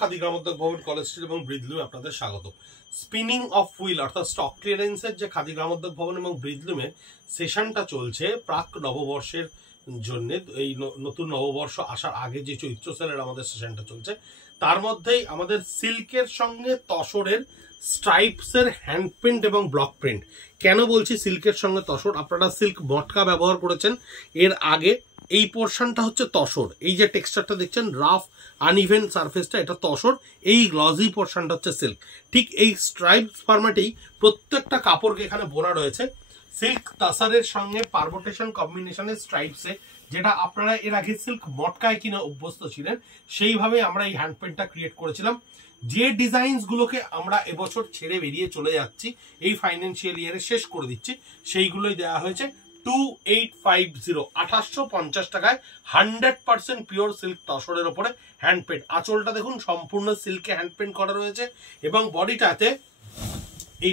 খাদি গ্রামোদ্যোগ ভবন college street এবং ব্রিজলুমে আপনাদের স্বাগত। স্পিনিং অফ হুইল অর্থাৎ স্টক ক্লিয়ারেন্সের যে খাদি গ্রামোদ্যোগ ভবন এবং ব্রিজলুমে সেশনটা চলছে প্রাক নববর্ষের জন্য। এই নতুন নববর্ষ আসার আগে যে চৈত্র সেলের আমাদের সেশনটা চলছে, তার মধ্যেই আমাদের সিল্কের সঙ্গে তসরের স্ট্রাইপসের হ্যান্ড প্রিন্ট এবং ব্লক প্রিন্ট। কেন বলছি সিল্কের সঙ্গে তসর? আপনারা সিল্ক মটকা ব্যবহার করেছেন এর আগে। এই পোর্শনটা হচ্ছে তসর, এই যে টেক্সচারটা দেখছেন রাফ আনইভেন সারফেসটা, এটা তসর, এই গ্লজি পোর্শনটা হচ্ছে সিল্ক। ঠিক এই স্ট্রাইপস ফরম্যাটেই প্রত্যেকটা কাপড়কে এখানে বোনা রয়েছে সিল্ক তাসারের সঙ্গে পারবোটেশন কম্বিনেশনের স্ট্রাইপসে, যেটা আপনারা এর আগে সিল্ক মটকায় কিনা অভ্যস্ত ছিলেন সেইভাবে আমরা এই হ্যান্ড প্রিন্টটা ক্রিয়েট করেছিলাম। যে ডিজাইনস গুলোকে আমরা এবছর ছেড়ে বেরিয়ে চলে যাচ্ছি, এই ফাইন্যান্সিয়াল ইয়ারে শেষ করে দিচ্ছি, সেইগুলোই দেওয়া হয়েছে 2850 2850 টাকায় 100% পিওর সিল্ক তসরের ওপরে হ্যান্ড প্রিন্ট। আঁচলটা দেখুন সম্পূর্ণ সিল্কে হ্যান্ড প্রিন্ট করা রয়েছে এবং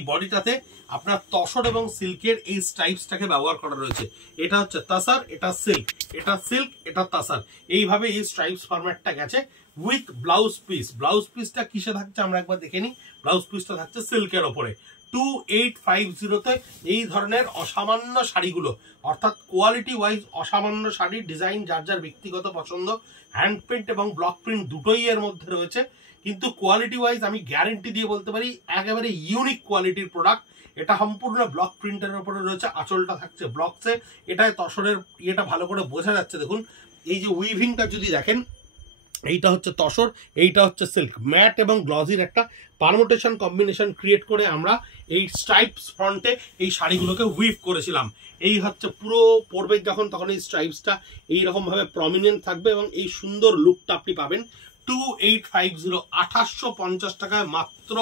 বডিটাতে আপনার তসর এবং সিল্কের এই স্ট্রাইপসটাকে ব্যবহার করা রয়েছে। এটা হচ্ছে তাসার, এটা সিল্ক, এটা সিল্ক, এটা তাসার, এইভাবে এই স্ট্রাইপস ফরম্যাটটা গেছে উইথ ব্লাউজ পিস। ব্লাউজ পিসটা কিসে থাকছে আমরা একবার দেখে নিই। ব্লাউজ পিসটা থাকছে সিল্কের ওপরে। 2850-তে এই ধরনের অসামান্য শাড়িগুলো, অর্থাৎ কোয়ালিটি ওয়াইজ অসামান্য শাড়ি, ডিজাইন যার যার ব্যক্তিগত পছন্দ, হ্যান্ড প্রিন্ট এবং ব্লক প্রিন্ট দুটোই এর মধ্যে রয়েছে। কিন্তু কোয়ালিটি ওয়াইজ আমি গ্যারেন্টি দিয়ে বলতে পারি একেবারে ইউনিক কোয়ালিটির প্রোডাক্ট। এটা সম্পূর্ণ ব্লক প্রিন্টের উপরে রয়েছে, আঁচলটা থাকছে ব্লকসে। এটায় তসরের ইয়েটা ভালো করে বোঝা যাচ্ছে। দেখুন এই যে উইভিংটা যদি দেখেন, এইটা হচ্ছে তসর, এইটা হচ্ছে সিল্ক। ম্যাট এবং গ্লজির একটা পারমুটেশন কম্বিনেশন ক্রিয়েট করে আমরা এই স্ট্রাইপস ফ্রন্টে এই শাড়িগুলোকে উইভ করেছিলাম। এই হচ্ছে পুরো পরবে যখন, তখন এই স্ট্রাইপসটা এইরকম ভাবে প্রমিনেন্ট থাকবে এবং এই সুন্দর লুকটা আপনি পাবেন। 2850 2850 টাকায় মাত্র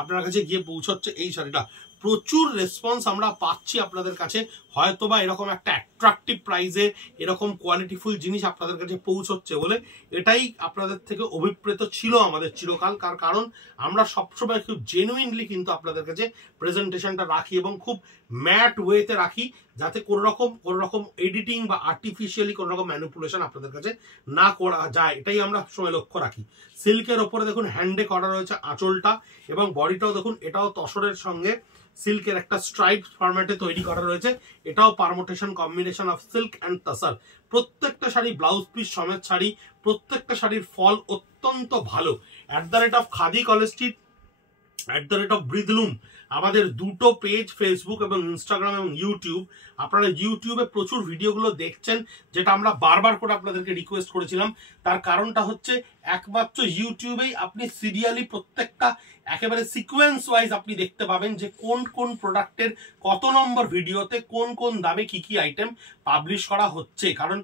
আপনার কাছে গিয়ে পৌঁছচ্ছে এই শাড়িটা। প্রচুর রেসপন্স আমরা পাচ্ছি আপনাদের কাছে, হয়তোবা এরকম একটা অ্যাট্রাকটিভ প্রাইসে এরকম কোয়ালিটিফুল জিনিস আপনাদের কাছে পৌঁছচ্ছে বলে এটাই আপনাদের থেকে অভিপ্রেত ছিল আমাদের চিরকাল। কারণ আমরা সবসময় খুব জেনুইনলি কিন্তু আপনাদের কাছে প্রেজেন্টেশনটা রাখি এবং খুব ম্যাট ওয়েতে রাখি, যাতে কোনো রকম এডিটিং বা আর্টিফিশিয়ালি কোনো রকম ম্যানিপুলেশন আপনাদের কাছে না করা যায়, এটাই আমরা সবসময় লক্ষ্য রাখি। সিল্কের ওপরে দেখুন হ্যান্ডে করা রয়েছে আঁচলটা এবং বডিটাও দেখুন, এটাও তসরের সঙ্গে সিল্কের একটা স্ট্রাইপ ফরম্যাটে তৈরি করা রয়েছে। এটাও permutation combination of silk and tussar. প্রত্যেকটা শাড়ি ব্লাউজ পিস সমেত শাড়ি, প্রত্যেকটা শাড়ির ফল অত্যন্ত ভালো। @ খাদি কলেজ স্ট্রিট, @ ব্রিজলুম, আমাদের দুটো পেজ, ফেসবুক এবং ইনস্টাগ্রাম এবং ইউটিউব। আপনারা ইউটিউবে প্রচুর ভিডিওগুলো দেখছেন, যেটা আমরা বারবার করে আপনাদেরকে রিকোয়েস্ট করেছিলাম। তার কারণটা হচ্ছে একমাত্র ইউটিউবেই আপনি সিরিয়ালি প্রত্যেকটা একেবারে সিকোয়েন্স ওয়াইজ আপনি দেখতে পাবেন যে কোন কোন প্রোডাক্টের কত নম্বর ভিডিওতে কোন কোন দামে কি কি আইটেম পাবলিশ করা হচ্ছে। কারণ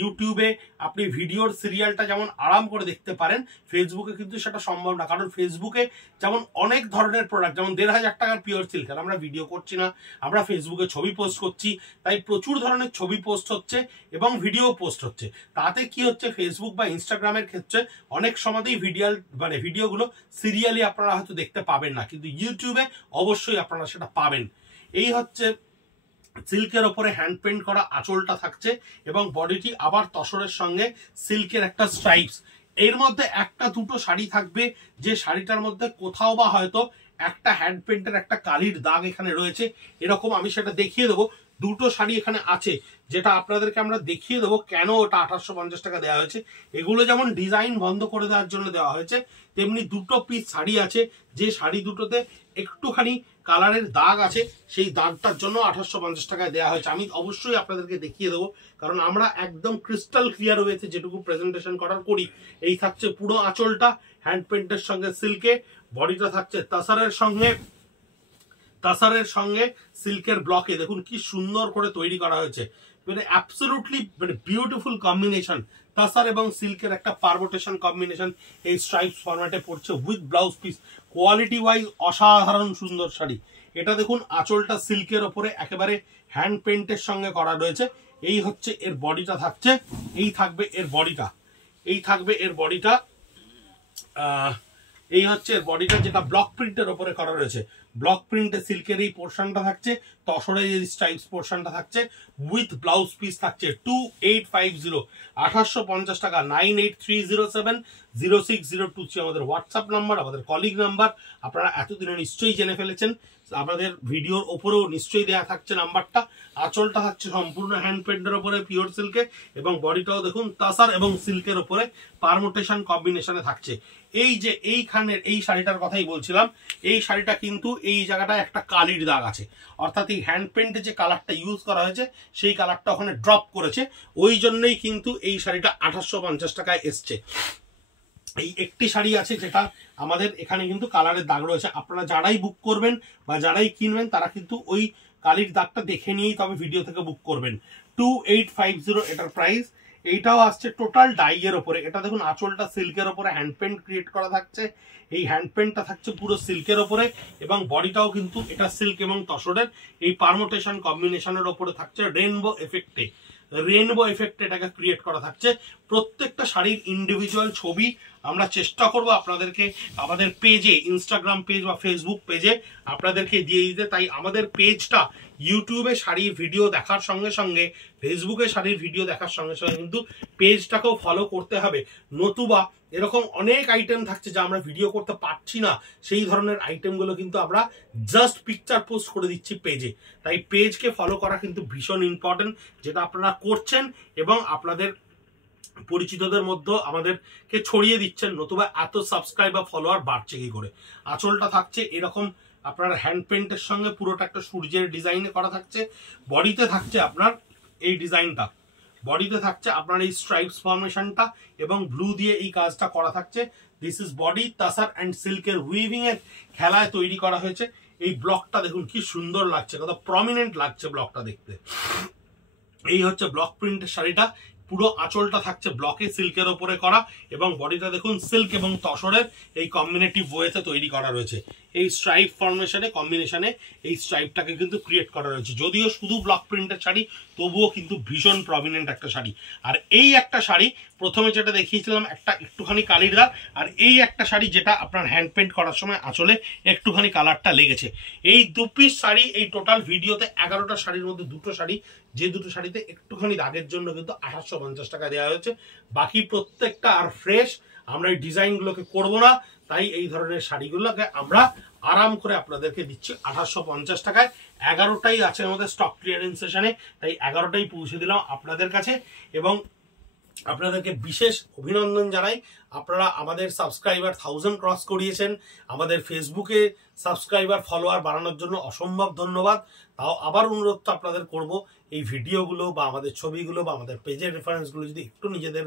ইউটিউবে আপনি ভিডিওর সিরিয়ালটা যেমন আরাম করে দেখতে পারেন, ফেসবুকে কিন্তু সেটা সম্ভব না। কারণ ফেসবুকে যেমন অনেক ধরনের প্রোডাক্ট, যেমন 1500 টাকার পিওর সিল্ক, আমরা ভিডিও করছি না, আমরা ফেসবুকে ছবি পোস্ট করছি, তাই প্রচুর ধরনের ছবি পোস্ট হচ্ছে এবং ভিডিও পোস্ট হচ্ছে। তাতে কি হচ্ছে, ফেসবুক বা ইনস্টাগ্রামের ক্ষেত্রে অনেক সময়তেই ভিডিওগুলো সিরিয়ালি আপনারা হয়তো দেখতে পাবেন না, কিন্তু ইউটিউবে অবশ্যই আপনারা সেটা পাবেন। এই হচ্ছে সিল্কের ওপরে হ্যান্ড পেন্ট করা আঁচলটা থাকছে এবং বডিটি আবার তসরের সঙ্গে সিল্কের একটা স্ট্রাইপস। এর মধ্যে একটা দুটো শাড়ি থাকবে যে শাড়িটার মধ্যে কোথাও বা হয়তো একটা হ্যান্ড পেন্টের একটা কালির দাগ এখানে রয়েছে, এরকম আমি সেটা দেখিয়ে দেবো। দুটো শাড়ি এখানে আছে যেটা আপনাদেরকে আমরা দেখিয়ে দেবো কেন ওটা 2850 টাকা দেওয়া হয়েছে। এগুলো যেমন ডিজাইন বন্ধ করে দেওয়ার জন্য দেওয়া হয়েছে, তেমনি দুটো পিস শাড়ি আছে যে শাড়ি দুটোতে একটুখানি কালারের দাগ আছে, সেই দাগটার জন্য 2850 টাকায় দেওয়া হয়েছে। আমি অবশ্যই আপনাদেরকে দেখিয়ে দেবো, কারণ আমরা একদম ক্রিস্টাল ক্লিয়ার ওয়েতে যেটুকু প্রেজেন্টেশন করি। এই থাকছে পুরো আঁচলটা হ্যান্ড পেন্টের সঙ্গে সিল্কে, বডিটা থাকছে তাসারের সঙ্গে সিল্কের ব্লকে। দেখুন কি সুন্দর করে তৈরি করা হয়েছে, মানে অ্যাবসলিউটলি বিউটিফুল কম্বিনেশন। তাসার এবং সিল্কের একটা পারমুটেশন কম্বিনেশন এই স্ট্রাইপস ফরম্যাটে পড়ছে with blouse piece. Quality wise অসাধারণ সুন্দর শাড়ি। এটা দেখুন আঁচলটা সিল্কের ওপরে একেবারে হ্যান্ড পেন্টের সঙ্গে করা রয়েছে। এই হচ্ছে এর বডিটা থাকছে, এই থাকবে এর বডিটা, এই হচ্ছে এর বডিটা যেটা ব্লক প্রিন্টের ওপরে করা রয়েছে। ব্লক প্রিন্টে সিল্কের এই পোর্শনটা থাকছে, তসরের এই স্ট্রাইপস পোর্শনটা থাকছে, উইথ ব্লাউজ পিস থাকছে 2850, 2850 টাকা। 9830706023 আমাদের হোয়াটসঅ্যাপ নাম্বার, আমাদের কলিগ নাম্বার। আপনারা এতদিনে নিশ্চয়ই জেনে ফেলেছেন, আমাদের ভিডিওর ওপরেও নিশ্চয়ই দেওয়া থাকছে নাম্বারটা। আঁচলটা থাকছে সম্পূর্ণ হ্যান্ড পেন্টের ওপরে পিওর সিল্কে, এবং বডিটাও দেখুন তাসার এবং সিল্কের ওপরে পারমুটেশন কম্বিনেশনে থাকছে। এই যে এইখানের এই শাড়িটার কথাই বলছিলাম, এই শাড়িটা কিন্তু এই জায়গাটায় একটা কালির দাগ আছে, অর্থাৎ এই হ্যান্ড পেন্টে যে কালারটা ইউজ করা হয়েছে সেই কালারটা ওখানে ড্রপ করেছে, ওই জন্যই কিন্তু এই শাড়িটা 2850 টাকায় এসছে। এই একটি শাড়ি আছে যেটা আমাদের এখানে কিন্তু কালারের দাগ রয়েছে, আপনারা যারাই বুক করবেন বা যারাই কিনবেন তারা কিন্তু ওই কালির দাগটা দেখে নিয়েই তবে ভিডিও থেকে বুক করবেন। 2850 এটার প্রাইস। এইটাও আসছে টোটাল ডাইয়ের ওপরে। এটা দেখুন আঁচলটা সিল্কের ওপরে হ্যান্ড পেন্ট ক্রিয়েট করা থাকছে, এই হ্যান্ড পেন্টটা থাকছে পুরো সিল্কের ওপরে, এবং বডিটাও কিন্তু এটা সিল্ক এবং তসরের এই পারমুটেশন কম্বিনেশনের ওপরে থাকছে রেইনবো এফেক্টে। রেইনবো এফেক্ট এটাকে ক্রিয়েট করা থাকছে। প্রত্যেকটা শাড়ির ইন্ডিভিজুয়াল ছবি আমরা চেষ্টা করব আপনাদেরকে আমাদের পেজে, ইনস্টাগ্রাম পেজ বা ফেসবুক পেজে আপনাদেরকে দিয়ে দিতে। তাই আমাদের পেজটা ইউটিউবে শাড়ির ভিডিও দেখার সঙ্গে সঙ্গে, ফেসবুকে শাড়ির ভিডিও দেখার সঙ্গে সঙ্গে কিন্তু পেজটাকেও ফলো করতে হবে, নতুবা এরকম অনেক আইটেম থাকছে যা আমরা ভিডিও করতে পারছি না, সেই ধরনের আইটেমগুলো কিন্তু আমরা জাস্ট পিকচার পোস্ট করে দিচ্ছি পেজে। তাই পেজকে ফলো করা কিন্তু ভীষণ ইম্পর্টেন্ট, যেটা আপনারা করছেন এবং আপনাদের পরিচিতদের মধ্যে আমাদেরকে ছড়িয়ে দিচ্ছেন, নতুবা এত সাবস্ক্রাইব বা ফলোয়ার বাড়ছে কি করে। আঁচলটা থাকছে এরকম আপনার হ্যান্ড পেন্টের সঙ্গে পুরোটা একটা সূর্যের ডিজাইনে করা থাকছে। বডিতে থাকছে আপনার এই ডিজাইনটা, বডিতে থাকছে আপনার এই স্ট্রাইপস ফর্মেশনটা এবং ব্লু দিয়ে এই কাজটা করা থাকছে। দিস ইজ বডি তাসার অ্যান্ড সিল্কের উইভিং এর খেলায় তৈরি করা হয়েছে। এই ব্লকটা দেখুন কি সুন্দর লাগছে, কত প্রমিনেন্ট লাগছে ব্লকটা দেখতে। এই হচ্ছে ব্লক প্রিন্টের শাড়িটা। পুরো আঁচলটা থাকছে ব্লকে সিল্কের ওপরে করা, এবং বডিটা দেখুন সিল্ক এবং তসরের এই কম্বিনেটিভ ওয়েতে তৈরি করা রয়েছে। এই স্ট্রাইপ ফর্মেশনে কম্বিনেশনে এই স্ট্রাইপটাকে কিন্তু ক্রিয়েট করা রয়েছে। যদিও শুধু ব্লক প্রিন্টের শাড়ি, তবুও কিন্তু ভীষণ প্রমিনেন্ট একটা শাড়ি। আর এই একটা শাড়ি প্রথমে যেটা দেখিয়েছিলাম একটা একটুখানি কালির দাগ, আর এই একটা শাড়ি যেটা আপনার হ্যান্ড পেন্ট করার সময় আঁচলে একটুখানি কালারটা লেগেছে। এই দু পিস শাড়ি, এই টোটাল ভিডিওতে 11টা শাড়ির মধ্যে দুটো শাড়ি, যে দুটো শাড়িতে একটুখানি দাগের জন্য কিন্তু 2850 টাকা দেওয়া হয়েছে। বাকি প্রত্যেকটা আর ফ্রেশ। আমরা এই ডিজাইনগুলোকে করবো না, তাই এই ধরনের শাড়িগুলোকে আমরা আরাম করে আপনাদেরকে দিচ্ছি 2850 টাকায়। 11টাই আছে আমাদের স্টক ক্লিয়ারেন্স সেশনে, তাই 11টাই পৌঁছে দিলাম আপনাদের কাছে। এবং আপনাদেরকে বিশেষ অভিনন্দন জানাই, আপনারা আমাদের সাবস্ক্রাইবার 1000 ক্রস করিয়েছেন। আমাদের ফেসবুকে সাবস্ক্রাইবার ফলোয়ার বাড়ানোর জন্য অসম্ভব ধন্যবাদ। তাও আবার অনুরোধ তো আপনাদের করব, এই ভিডিওগুলো বা আমাদের ছবিগুলো বা আমাদের পেজের রেফারেন্সগুলো যদি একটু নিজেদের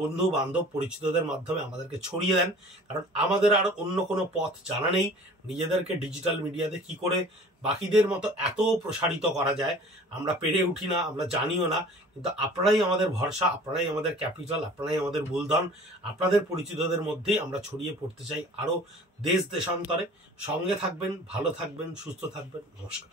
বন্ধু বান্ধব পরিচিতদের মাধ্যমে আমাদেরকে ছড়িয়ে দেন, কারণ আমাদের আর অন্য কোনো পথ জানা নেই নিজেদেরকে ডিজিটাল মিডিয়াতে কি করে বাকিদের মতো এত প্রসারিত করা যায়। আমরা পেরে উঠি না, আমরা জানিও না, কিন্তু আপনারাই আমাদের ভরসা, আপনারাই আমাদের ক্যাপিটাল, আপনারাই আমাদের মূলধন। আপনাদের পরিচিতদের মধ্যেই আমরা ছড়িয়ে পড়তে চাই আরও দেশ দেশান্তরে। সঙ্গে থাকবেন, ভালো থাকবেন, সুস্থ থাকবেন। নমস্কার।